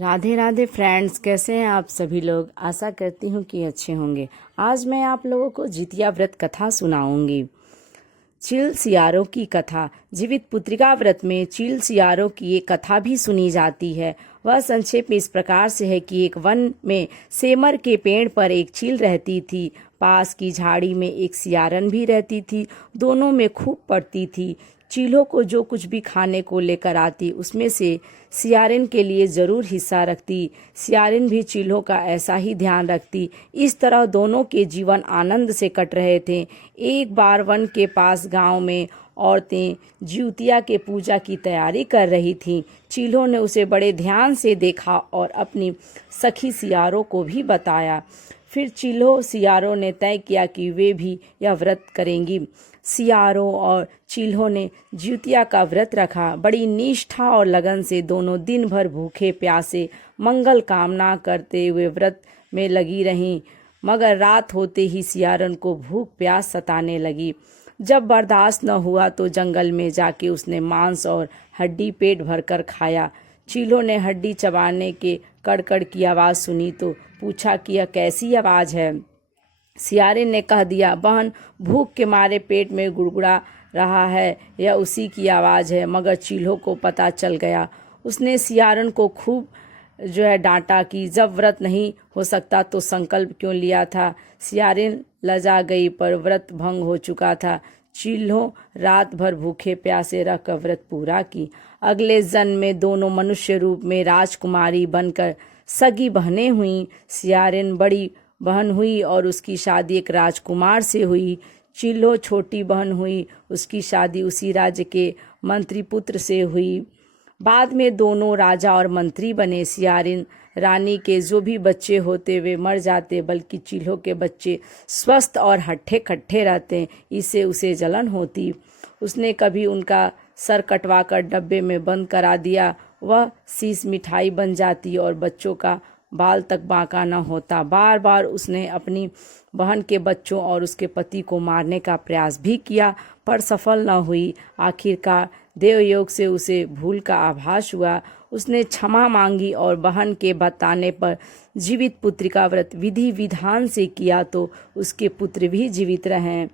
Radhe Radhe friends, कैसे हैं आप सभी लोग। आशा करती हूँ कि अच्छे होंगे। आज मैं आप लोगों को जितिया व्रत कथा सुनाऊंगी। चील सियारों की कथा। जीवित पुत्रिका व्रत में चील सियारों की एक कथा भी सुनी जाती है। वह संक्षेप में इस प्रकार से है कि एक वन में सेमर के पेड़ पर एक चील रहती थी। पास की झाड़ी में एक सियारन भी रहती थी। दोनों में खूब पड़ती थी। चीलों को जो कुछ भी खाने को लेकर आती उसमें से सियारिन के लिए जरूर हिस्सा रखती। सियारिन भी चीलों का ऐसा ही ध्यान रखती। इस तरह दोनों के जीवन आनंद से कट रहे थे। एक बार वन के पास गांव में औरतें जिउतिया के पूजा की तैयारी कर रही थीं। चीलों ने उसे बड़े ध्यान से देखा और अपनी सखी सियारों को भी बताया। फिर चीलों सियारों ने तय किया कि वे भी यह व्रत करेंगी। सियारों और चील्हों ने जिउतिया का व्रत रखा। बड़ी निष्ठा और लगन से दोनों दिन भर भूखे प्यासे मंगल कामना करते हुए व्रत में लगी रहीं। मगर रात होते ही सियारन को भूख प्यास सताने लगी। जब बर्दाश्त न हुआ तो जंगल में जाके उसने मांस और हड्डी पेट भरकर खाया। चीलों ने हड्डी चबाने के कड़कड़ की आवाज़ सुनी तो पूछा कि यह कैसी आवाज़ है। सियारिन ने कह दिया, बहन, भूख के मारे पेट में गुड़गुड़ा रहा है, यह उसी की आवाज़ है। मगर चील्हों को पता चल गया। उसने सियारन को खूब डांटा कि जब व्रत नहीं हो सकता तो संकल्प क्यों लिया था। सियारिन लजा गई, पर व्रत भंग हो चुका था। चील्हों रात भर भूखे प्यासे रहकर व्रत पूरा की। अगले जन्म में दोनों मनुष्य रूप में राजकुमारी बनकर सगी बहनें हुईं। सियारिन बड़ी बहन हुई और उसकी शादी एक राजकुमार से हुई। चील्हों छोटी बहन हुई, उसकी शादी उसी राज्य के मंत्री पुत्र से हुई। बाद में दोनों राजा और मंत्री बने। सियारिन रानी के जो भी बच्चे होते वे मर जाते, बल्कि चील्हों के बच्चे स्वस्थ और हट्ठे कट्ठे रहते। इससे उसे जलन होती। उसने कभी उनका सर कटवा कर डब्बे में बंद करा दिया, वह शीश मिठाई बन जाती और बच्चों का बाल तक बांका न होता। बार बार उसने अपनी बहन के बच्चों और उसके पति को मारने का प्रयास भी किया, पर सफल न हुई। आखिरकार देवयोग से उसे भूल का आभास हुआ। उसने क्षमा मांगी और बहन के बताने पर जीवित पुत्रिका व्रत विधि विधान से किया तो उसके पुत्र भी जीवित रहे।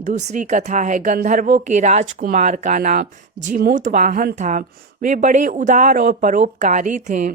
दूसरी कथा है। गंधर्वों के राजकुमार का नाम जिमूतवाहन था। वे बड़े उदार और परोपकारी थे।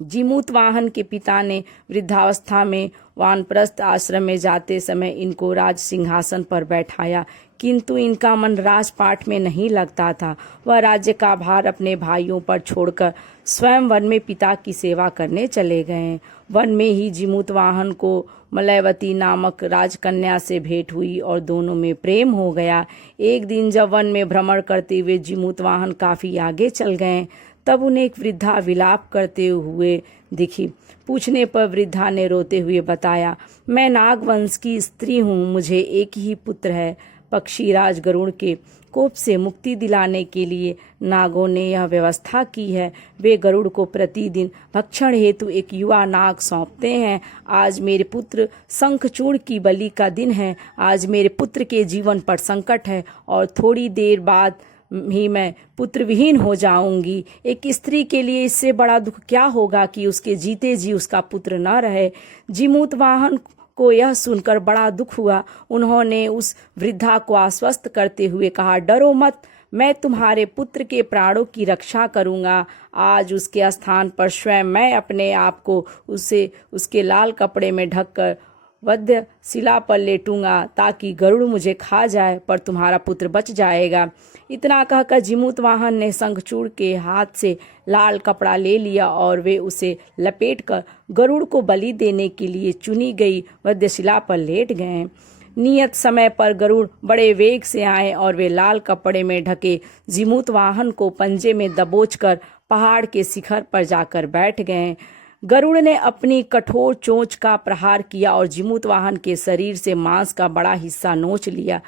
जिमूतवाहन के पिता ने वृद्धावस्था में वानप्रस्थ आश्रम में जाते समय इनको राज सिंहासन पर बैठाया, किंतु इनका मन राजपाट में नहीं लगता था। वह राज्य का भार अपने भाइयों पर छोड़कर स्वयं वन में पिता की सेवा करने चले गए। वन में ही जिमूतवाहन को मलयवती नामक राजकन्या से भेंट हुई और दोनों में प्रेम हो गया। एक दिन जब वन में भ्रमण करते हुए जिमूतवाहन काफी आगे चल गए, तब उन्हें एक वृद्धा विलाप करते हुए दिखी। पूछने पर वृद्धा ने रोते हुए बताया, मैं नागवंश की स्त्री हूँ, मुझे एक ही पुत्र है। पक्षीराज गरुड़ के कोप से मुक्ति दिलाने के लिए नागों ने यह व्यवस्था की है। वे गरुड़ को प्रतिदिन भक्षण हेतु एक युवा नाग सौंपते हैं। आज मेरे पुत्र शंखचूड़ की बलि का दिन है। आज मेरे पुत्र के जीवन पर संकट है और थोड़ी देर बाद ही मैं पुत्र विहीन हो जाऊंगी। एक स्त्री के लिए इससे बड़ा दुख क्या होगा कि उसके जीते जी उसका पुत्र न रहे। जिमूतवाहन को यह सुनकर बड़ा दुख हुआ। उन्होंने उस वृद्धा को आश्वस्त करते हुए कहा, डरो मत, मैं तुम्हारे पुत्र के प्राणों की रक्षा करूंगा। आज उसके स्थान पर स्वयं मैं अपने आप को उसे उसके लाल कपड़े में ढककर वध्य शिला पर लेटूंगा ताकि गरुड़ मुझे खा जाए, पर तुम्हारा पुत्र बच जाएगा। इतना कहकर जिमूतवाहन ने शंखचूड़ के हाथ से लाल कपड़ा ले लिया और वे उसे लपेटकर गरुड़ को बलि देने के लिए चुनी गई वध्यशिला पर लेट गए। नियत समय पर गरुड़ बड़े वेग से आए और वे लाल कपड़े में ढके जिमूतवाहन को पंजे में दबोचकर पहाड़ के शिखर पर जाकर बैठ गए। गरुड़ ने अपनी कठोर चोंच का प्रहार किया और जिमूतवाहन के शरीर से मांस का बड़ा हिस्सा नोच लिया।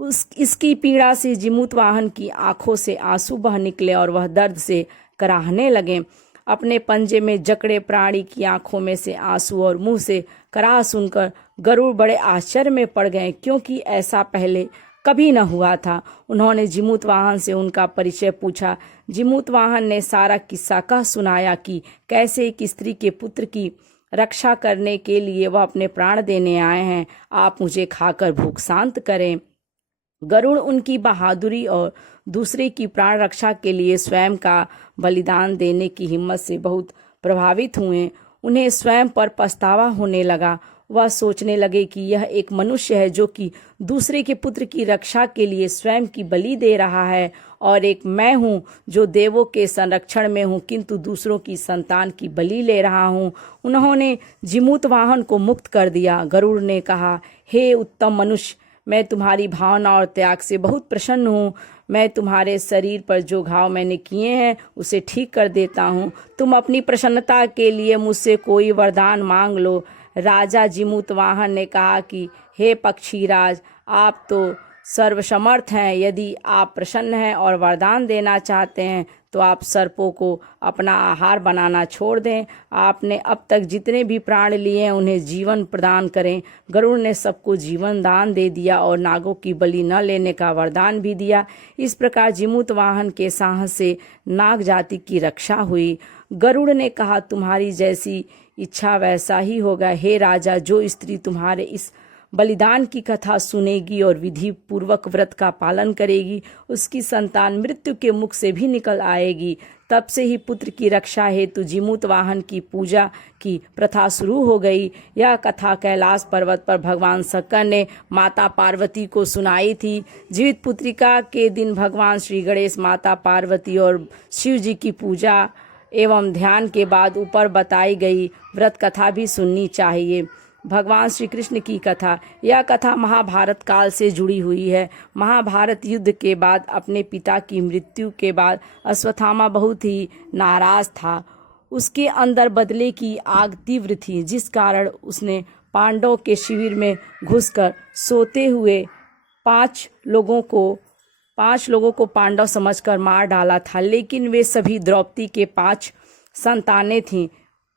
इसकी पीड़ा से जिमूतवाहन की आंखों से आंसू बह निकले और वह दर्द से कराहने लगे। अपने पंजे में जकड़े प्राणी की आंखों में से आंसू और मुंह से कराह सुनकर गरुड़ बड़े आश्चर्य में पड़ गए, क्योंकि ऐसा पहले कभी न हुआ था। उन्होंने जीमूतवाहन से उनका परिचय पूछा। जीमूतवाहन ने सारा किस्सा कह सुनाया कि कैसे एक स्त्री के पुत्र की रक्षा करने के लिए वह अपने प्राण देने आए हैं। आप मुझे खाकर भूख शांत करें। गरुड़ उनकी बहादुरी और दूसरे की प्राण रक्षा के लिए स्वयं का बलिदान देने की हिम्मत से बहुत प्रभावित हुए। उन्हें स्वयं पर पछतावा होने लगा। वह सोचने लगे कि यह एक मनुष्य है जो कि दूसरे के पुत्र की रक्षा के लिए स्वयं की बलि दे रहा है, और एक मैं हूँ जो देवों के संरक्षण में हूँ किंतु दूसरों की संतान की बलि ले रहा हूँ। उन्होंने जीमूतवाहन को मुक्त कर दिया। गरुड़ ने कहा, हे उत्तम मनुष्य, मैं तुम्हारी भावना और त्याग से बहुत प्रसन्न हूँ। मैं तुम्हारे शरीर पर जो घाव मैंने किए हैं उसे ठीक कर देता हूँ। तुम अपनी प्रसन्नता के लिए मुझसे कोई वरदान मांग लो। राजा जीमूतवाहन ने कहा कि हे पक्षीराज, आप तो सर्वसमर्थ हैं। यदि आप प्रसन्न हैं और वरदान देना चाहते हैं तो आप सर्पों को अपना आहार बनाना छोड़ दें। आपने अब तक जितने भी प्राण लिए हैं उन्हें जीवन प्रदान करें। गरुड़ ने सबको जीवन दान दे दिया और नागों की बलि न लेने का वरदान भी दिया। इस प्रकार जीमूतवाहन के साहस से नाग जाति की रक्षा हुई। गरुड़ ने कहा, तुम्हारी जैसी इच्छा वैसा ही होगा। हे राजा, जो स्त्री तुम्हारे इस बलिदान की कथा सुनेगी और विधि पूर्वक व्रत का पालन करेगी, उसकी संतान मृत्यु के मुख से भी निकल आएगी। तब से ही पुत्र की रक्षा हेतु जीमूतवाहन की पूजा की प्रथा शुरू हो गई। यह कथा कैलाश पर्वत पर भगवान शंकर ने माता पार्वती को सुनाई थी। जीवित पुत्रिका के दिन भगवान श्री गणेश, माता पार्वती और शिव जी की पूजा एवं ध्यान के बाद ऊपर बताई गई व्रत कथा भी सुननी चाहिए। भगवान श्री कृष्ण की कथा। यह कथा महाभारत काल से जुड़ी हुई है। महाभारत युद्ध के बाद अपने पिता की मृत्यु के बाद अश्वत्थामा बहुत ही नाराज था। उसके अंदर बदले की आग तीव्र थी, जिस कारण उसने पांडवों के शिविर में घुसकर सोते हुए पांच लोगों को पांडव समझकर मार डाला था, लेकिन वे सभी द्रौपदी के 5 संतानें थीं।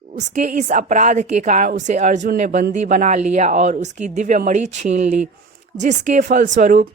उसके इस अपराध के कारण उसे अर्जुन ने बंदी बना लिया और उसकी दिव्य मणि छीन ली, जिसके फलस्वरूप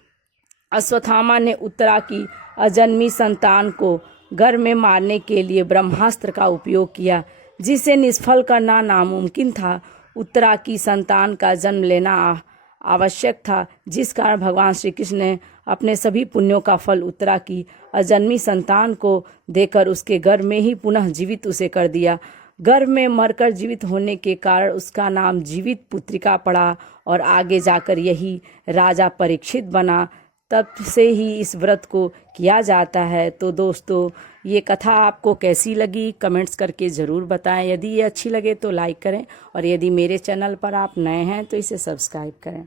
अश्वत्थामा ने उत्तरा की अजन्मी संतान को घर में मारने के लिए ब्रह्मास्त्र का उपयोग किया, जिसे निष्फल करना नामुमकिन था। उत्तरा की संतान का जन्म लेना आवश्यक था, जिस कारण भगवान श्री कृष्ण ने अपने सभी पुण्यों का फल उत्तरा की अजन्मी संतान को देकर उसके गर्भ में ही पुनः जीवित उसे कर दिया। गर्भ में मरकर जीवित होने के कारण उसका नाम जीवित पुत्रिका पड़ा और आगे जाकर यही राजा परीक्षित बना। तब से ही इस व्रत को किया जाता है। तो दोस्तों, ये कथा आपको कैसी लगी कमेंट्स करके ज़रूर बताएं। यदि ये अच्छी लगे तो लाइक करें, और यदि मेरे चैनल पर आप नए हैं तो इसे सब्सक्राइब करें।